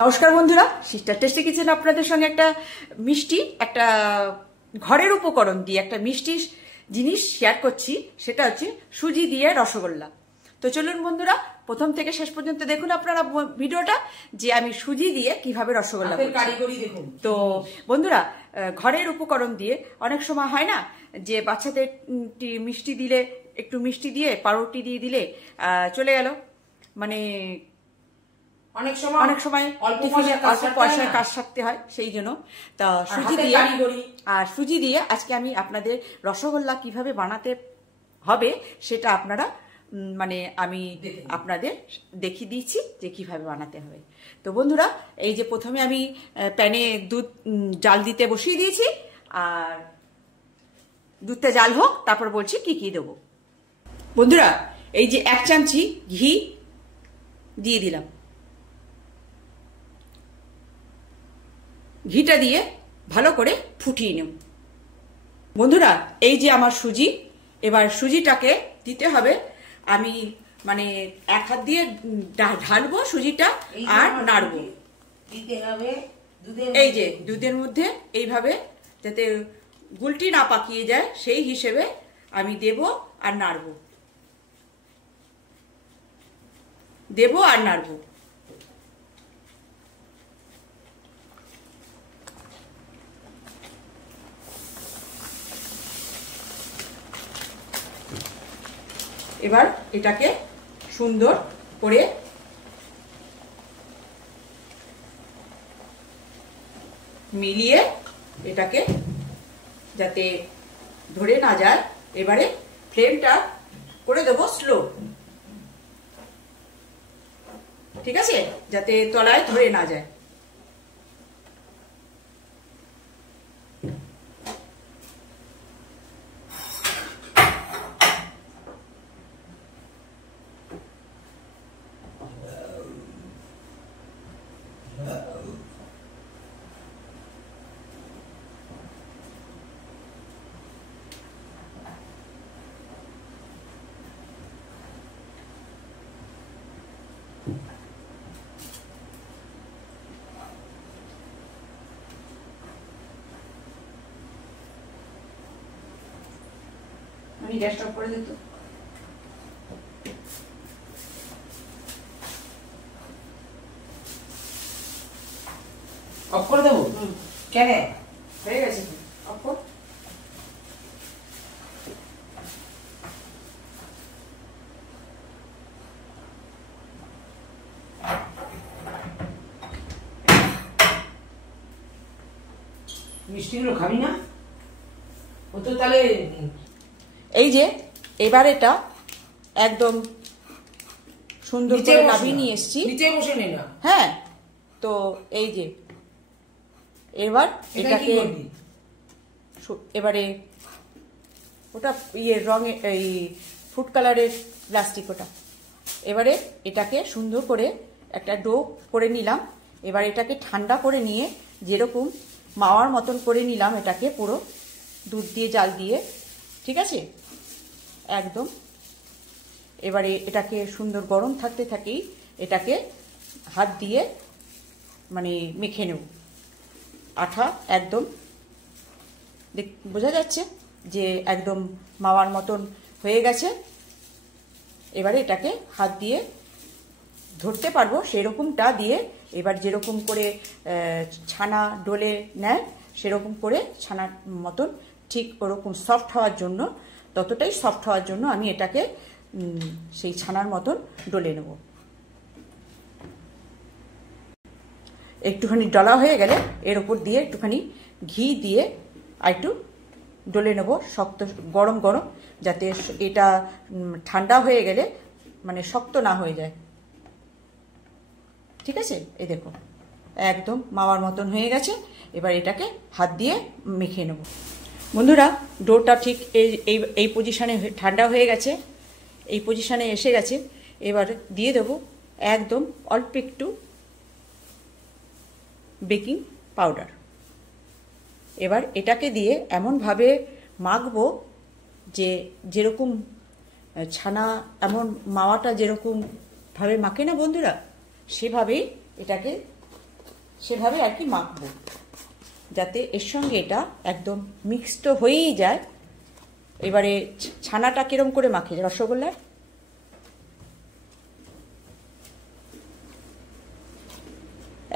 নমস্কার বন্ধুরা, sister tasty kitchen আপনাদের সঙ্গে একটা মিষ্টি, একটা ঘরের উপকরণ দিয়ে একটা মিষ্টি জিনিস শেয়ার করছি। সেটা হচ্ছে সুজি দিয়ে রসগোল্লা। তো চলুন বন্ধুরা, প্রথম থেকে শেষ পর্যন্ত দেখুন আপনারা ভিডিওটা, যে আমি সুজি দিয়ে কিভাবে রসগোল্লা কারিগরি দেখুন। তো বন্ধুরা, ঘরের উপকরণ দিয়ে অনেক সময় হয় না যে বাচ্চাদের মিষ্টি দিলে, একটু মিষ্টি দিয়ে পাউরুটি দিয়ে দিলে চলে গেল, মানে অনেক সময় অল্প পয়সায় কাজ সারতে হয়। সেই জন্য তা সুজি দিয়ে আজকে আমি আপনাদের রসগোল্লা কিভাবে বানাতে হবে সেটা আপনারা আমি আপনাদের দেখিয়ে দিচ্ছি যে কিভাবে বানাতে হবে। তো বন্ধুরা, এই যে প্রথমে আমি প্যানে দুধ জাল দিতে বসিয়ে দিয়েছি, আর দুধটা জাল হোক, তারপর বলছি কি কি দেবো। বন্ধুরা, এই যে 1 চামচি ঘি দিয়ে দিলাম। ঘিটা দিয়ে ভালো করে ফুটিয়ে নেব। বন্ধুরা, এই যে আমার সুজি, এবার সুজিটাকে দিতে হবে, আমি এক হাত দিয়ে ঢালবো সুজিটা আর নাড়বো। এই যে দুধের মধ্যে এইভাবে যাতে গুলটি না পাকিয়ে যায় সেই হিসেবে আমি দেব আর নাড়বো, দেবো আর নাড়বো। এবার এটাকে সুন্দর করে মিলিয়ে এটাকে যাতে ধরে না যায়, এবারে ফ্লেমটা করে দেবো স্লো, ঠিক আছে, যাতে তলায় ধরে না যায়। আমি গ্যাসটা অফ করে দিত। অফ করে দেবো কেন? হয়ে গেছে, অফ কর। মিষ্টিগুলো খাবি না? ও তো তাহলে এই যে এবার এটা একদম সুন্দর করে নামিয়ে নিয়ে এসেছি। নিচে বসে নে না। হ্যাঁ, তো এই যে এবার এটাকে এবারে ওটা রঙে এই ফুড কালারের প্লাস্টিক, ওটা এবারে এটাকে সুন্দর করে একটা ডো করে নিলাম। এবার এটাকে ঠান্ডা করে নিয়ে যেরকম মাওয়ার মতন করে নিলাম, এটাকে পুরো দুধ দিয়ে জাল দিয়ে, ঠিক আছে, একদম। এবারে এটাকে সুন্দর গরম থাকতে থাকেই এটাকে হাত দিয়ে মেখে নেব। আঠা একদম বোঝা যাচ্ছে যে একদম মাওয়ার মতন হয়ে গেছে। এবারে এটাকে হাত দিয়ে ধরতে পারবো সেরকমটা দিয়ে, এবার যেরকম করে ছানা ডলে নেয় সেরকম করে ছানার মতন ঠিক ওরকম সফট হওয়ার জন্য, ততটাই সফট হওয়ার জন্য আমি এটাকে সেই ছানার মতন ডলে নেব। একটুখানি ডলা হয়ে গেলে এর ওপর দিয়ে একটুখানি ঘি দিয়ে আর একটু ডলে নেব, শক্ত গরম গরম, যাতে এটা ঠান্ডা হয়ে গেলে শক্ত না হয়ে যায়, ঠিক আছে। এই দেখো একদম মাওয়ার মতন হয়ে গেছে। এবার এটাকে হাত দিয়ে মেখে নেব। বন্ধুরা, ডোটা ঠিক এই পজিশানে ঠান্ডা হয়ে গেছে, এই পজিশানে এসে গেছে। এবার দিয়ে দেবো একদম অল্প একটু বেকিং পাউডার। এবার এটাকে দিয়ে এমনভাবে মাখবো যে যেরকম ছানা এমন মাওয়াটা যেরকম ভাবে মাখে না বন্ধুরা, সেভাবেই এটাকে সেভাবে আর কি মাখবো, যাতে এর সঙ্গে এটা একদম মিক্সড হয়েই যায়। এবারে ছানাটা কিরম করে মাখে রসগোল্লার,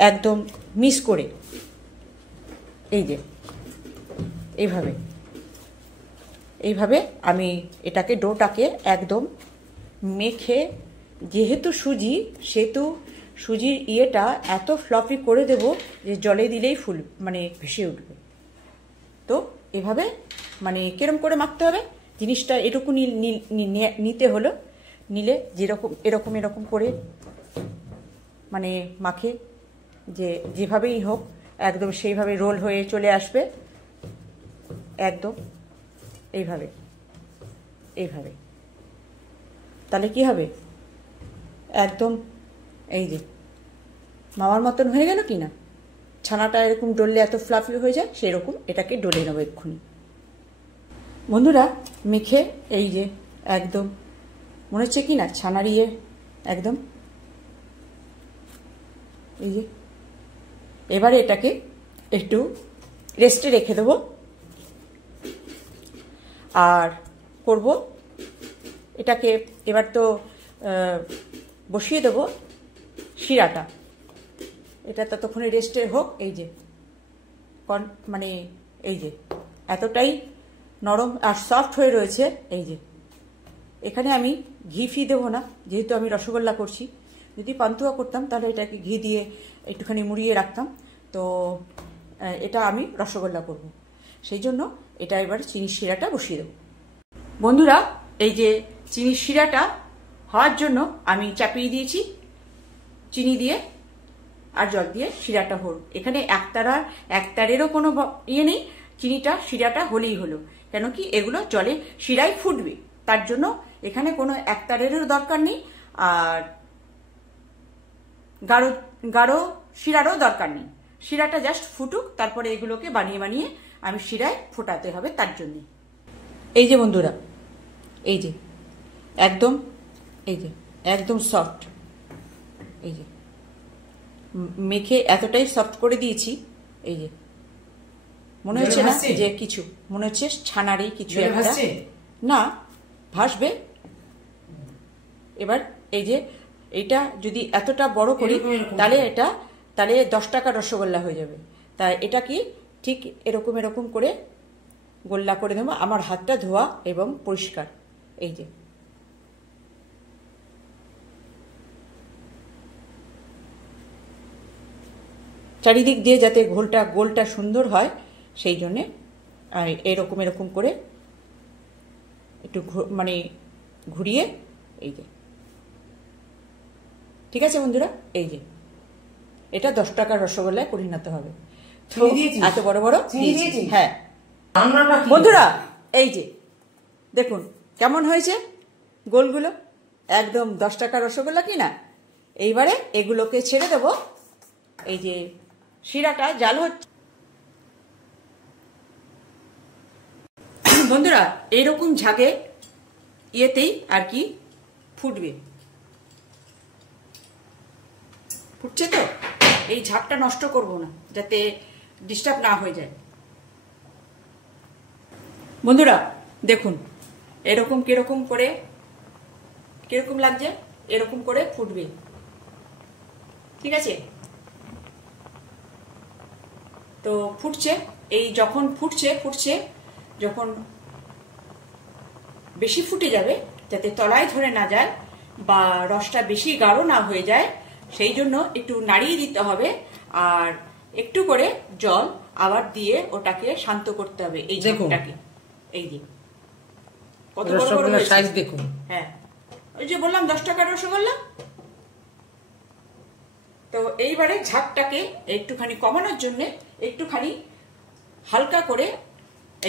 একদম মিক্স করে এই যে এইভাবে এইভাবে আমি এটাকে ডোটাকে একদম মেখে, যেহেতু সুজি সেহেতু সুজির ইয়েটা এত ফ্লফি করে দেব যে জলে দিলেই ফুল মানে ভেসে উঠবে। তো এভাবে মানে কিরম করে মাখতে হবে জিনিসটা এটুকু নিতে হলো, নিলে যেরকম এরকম এরকম করে মানে মাখে, যে যেভাবেই হোক একদম সেইভাবে রোল হয়ে চলে আসবে, একদম এইভাবে এইভাবে। তাহলে কি হবে, একদম এই যে মামার মতন হয়ে গেল কি না, ছানাটা এরকম ডললে এত ফ্লাফি হয়ে যায়, সেরকম এটাকে ডলে নেবো এক্ষুনি। বন্ধুরা মেখে এই যে একদম মনে হচ্ছে কি না ছানার ইয়ে একদম এই যে, এবারে এটাকে একটু রেস্টে রেখে দেবো। আর করব এটাকে এবার তো বসিয়ে দেবো শিরাটা, এটা ততক্ষণে রেস্টে হোক। এই যে মানে এই যে এতটাই নরম আর সফট হয়ে রয়েছে। এই যে এখানে আমি ঘি ফি দেবো না, যেহেতু আমি রসগোল্লা করছি। যদি পান্তুয়া করতাম তাহলে এটাকে ঘি দিয়ে একটুখানি মুড়িয়ে রাখতাম, তো এটা আমি রসগোল্লা করব, সেই জন্য এটা এবার চিনির শিরাটা বসিয়ে দেবো। বন্ধুরা এই যে চিনির শিরাটা হওয়ার জন্য আমি চাপিয়ে দিয়েছি চিনি দিয়ে আর জল দিয়ে শিরাটা হল। এখানে একতারেরও কোনো ইয়ে নেই, চিনিটা শিরাটা হলেই হলো। কেন কি এগুলো জলে শিরায় ফুটবে, তার জন্য এখানে কোনো একতারেরও দরকার নেই, আর গাঢ় শিরারও দরকার নেই। শিরাটা জাস্ট ফুটুক, তারপরে এগুলোকে বানিয়ে বানিয়ে আমি শিরায় ফোটাতে হবে তার জন্যে। এই যে বন্ধুরা এই যে একদম এই যে একদম সফট, এই যে মেখে এতটাই সফট করে দিয়েছি। এই যে মনে হচ্ছে না যে কিছু, মনে হচ্ছে ছানারই কিছু একটা, না ভাসবে। এবার এই যে এটা যদি এতটা বড় করি তাহলে 10 টাকার রসগোল্লা হয়ে যাবে। তাই এটা কি ঠিক এরকম এরকম করে গোল্লা করে দেবো। আমার হাতটা ধোয়া এবং পরিষ্কার। এই যে চারিদিক দিয়ে যাতে গোলটা সুন্দর হয়, সেই জন্যে এরকম এরকম করে একটু মানে ঘুরিয়ে এই যে, ঠিক আছে বন্ধুরা। এই যে এটা 10 টাকার রসগোল্লায় পরিণত হবে। এত বড় বড়, হ্যাঁ বন্ধুরা এই যে দেখুন কেমন হয়েছে গোলগুলো, একদম 10 টাকার রসগোল্লা কি না। এইবারে এগুলোকে ছেড়ে দেব। এই যে শিরাটা জাল হচ্ছে বন্ধুরা, এইরকম ঝাঁকে ইয়েতেই আর কি ফুটবে। ফুটছে তো, এই ঝাঁকটা নষ্ট করব না যাতে ডিস্টার্ব না হয়ে যায়। বন্ধুরা দেখুন এরকম কিরকম লাগছে, এরকম করে ফুটবে, ঠিক আছে। তো ফুটছে, এই যখন ফুটছে যখন বেশি ফুটে যাবে, যাতে তলায় ধরে না যায় বা রসটা বেশি গাঢ় না হয়ে যায়, সেই জন্য একটু নাড়িয়ে দিতে হবে। আর একটু করে জল আবার দিয়ে ওটাকে শান্ত করতে হবে। এই ঝাঁকটাকে এই যে কত বড় বড় সাইজ দেখুন। হ্যাঁ ওই যে বললাম 10 টাকার রসগোল্লা। তো এইবারে ঝাঁকটাকে একটুখানি কমানোর জন্য একটুখানি হালকা করে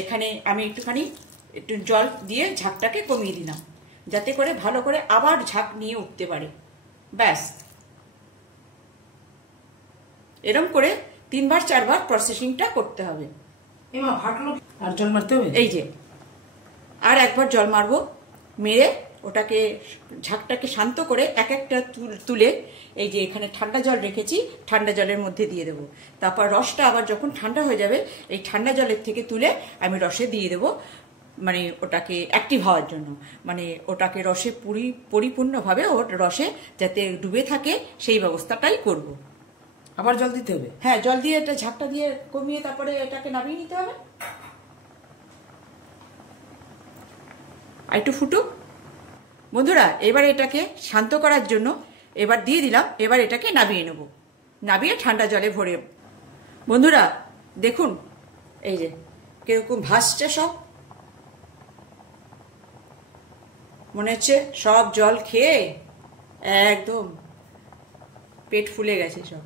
এখানে আমি একটু জল দিয়ে ঝাঁকটাকে কমিয়ে দিলাম, যাতে করে ভালো করে আবার ঝাঁক নিয়ে উঠতে পারে। ব্যাস এরকম করে 3 বার 4 বার প্রসেসিংটা করতে হবে। আর জল মারতে হবে। এই যে আর একবার জল মারবো, মেরে ওটাকে ঝাঁকটাকে শান্ত করে এক একটা তুলে এই যে এখানে ঠান্ডা জল রেখেছি, ঠান্ডা জলের মধ্যে দিয়ে দেবো। তারপর রসটা আবার যখন ঠান্ডা হয়ে যাবে এই ঠান্ডা জলের থেকে তুলে আমি রসে দিয়ে দেবো, মানে ওটাকে অ্যাক্টিভ হওয়ার জন্য, মানে ওটাকে রসে পরিপূর্ণভাবে ওর রসে যাতে ডুবে থাকে সেই ব্যবস্থাটাই করব। আবার জল দিতে হবে? হ্যাঁ, জল দিয়ে এটা ঝাঁকটা দিয়ে কমিয়ে তারপরে এটাকে নামিয়ে নিতে হবে। আর একটু ফুটুক বন্ধুরা। এবার এটাকে শান্ত করার জন্য এবার দিয়ে দিলাম, এবার এটাকে নামিয়ে নেব, নামিয়ে ঠান্ডা জলে ভরে। বন্ধুরা দেখুন এই যে কিরকম ভাসছে, সব মনে হচ্ছে সব জল খেয়ে একদম পেট ফুলে গেছে সব,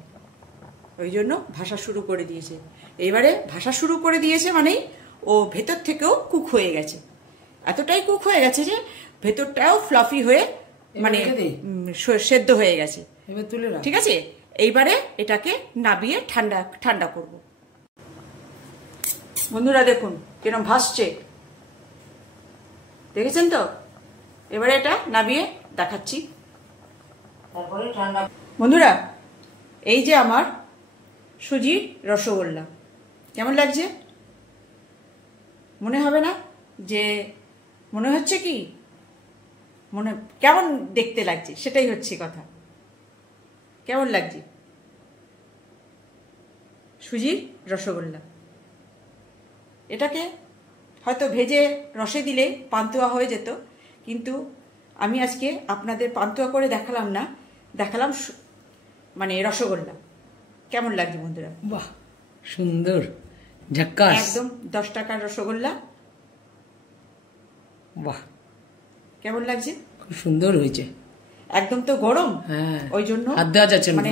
ওই জন্য ভাসা শুরু করে দিয়েছে। এবারে ভাসা শুরু করে দিয়েছে মানেই ও ভেতর থেকেও কুক হয়ে গেছে, এতটাই কুক হয়ে গেছে যে ভেতরটাও ফ্লাফি হয়ে মানে সেদ্ধ হয়ে গেছে। এবার তুলে রাখ, ঠিক আছে? এইবারে এটাকে নাবিয়ে ঠান্ডা ঠান্ডা করব। বন্ধুরা দেখুন কিরম ভাসছে, দেখেছেন তো? এবারে এটা নাবিয়ে দেখাচ্ছি। তারপরে ঠান্ডা। বন্ধুরা এই যে আমার সুজির রসগোল্লা, কেমন লাগছে? মনে হবে না যে, মনে হচ্ছে কি, মনে কেমন দেখতে লাগছে সেটাই হচ্ছে কথা। কেমন লাগছে সুজির রসগোল্লা? এটাকে হয়তো ভেজে রসে দিলে পান্তুয়া হয়ে যেত, কিন্তু আমি আজকে আপনাদের পান্তুয়া করে দেখালাম না, দেখালাম মানে রসগোল্লা। কেমন লাগছে বন্ধুরা? বাহ, সুন্দর, ঝাক্কাস, একদম 10 টাকার রসগোল্লা। বাহ, কেমন লাগছে? খুব সুন্দর হয়েছে। একদম তো গরম, হ্যাঁ, ওই জন্য হাত দেওয়া যাচ্ছে না, মানে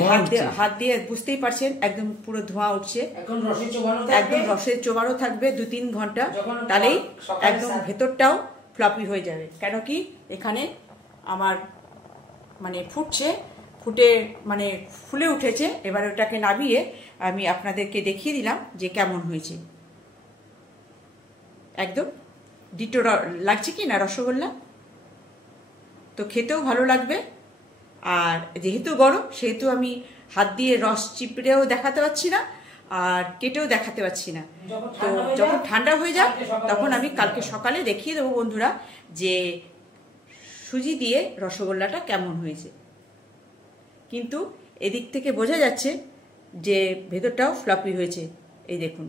হাত দিয়ে বুঝতেই পারছেন একদম পুরো ধোঁয়া উঠছে। এখন রসে চোবানো, একদম রসের চোবানো থাকবে 2-3 ঘন্টা, তাহলেই একদম ভেতরটাও ফ্লপি হয়ে যাবে। কেন কি এখানে আমার মানে ফুটছে, ফুটে মানে ফুলে উঠেছে। এবার ওটাকে নামিয়ে আমি আপনাদেরকে দেখিয়ে দিলাম যে কেমন হয়েছে। একদম ডিটো লাগছে কি না রসগোল্লা? তো খেতেও ভালো লাগবে। আর যেহেতু গরম সেহেতু আমি হাত দিয়ে রস চিপড়েও দেখাতে পারছি না আর কেটেও দেখাতে পারছি না। তো যখন ঠান্ডা হয়ে যায় তখন আমি কালকে সকালে দেখিয়ে দেবো বন্ধুরা যে সুজি দিয়ে রসগোল্লাটা কেমন হয়েছে। কিন্তু এদিক থেকে বোঝা যাচ্ছে যে ভেতরটাও ফ্লাপি হয়েছে। এই দেখুন,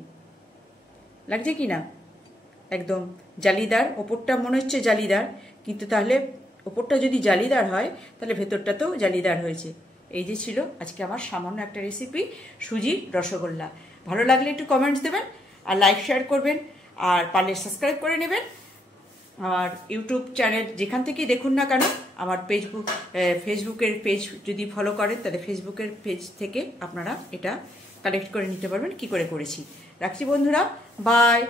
লাগছে কি না? একদম জালিদার, ওপরটা মনে হচ্ছে জালিদার, কিন্তু তাহলে ওপরটা যদি জালিদার হয় তাহলে ভেতরটাতেও জালিদার হয়েছে। এই যে ছিল আজকে আমার সামান্য একটা রেসিপি, সুজির রসগোল্লা। ভালো লাগলে একটু কমেন্টস দেবেন আর লাইক শেয়ার করবেন, আর পারলে সাবস্ক্রাইব করে নেবেন। আমার ইউটিউব চ্যানেল যেখান থেকেই দেখুন না কেন, আমার ফেসবুকের পেজ যদি ফলো করেন তাহলে ফেসবুকের পেজ থেকে আপনারা এটা কালেক্ট করে নিতে পারবেন কি করে করেছি। রাখছি বন্ধুরা, বাই।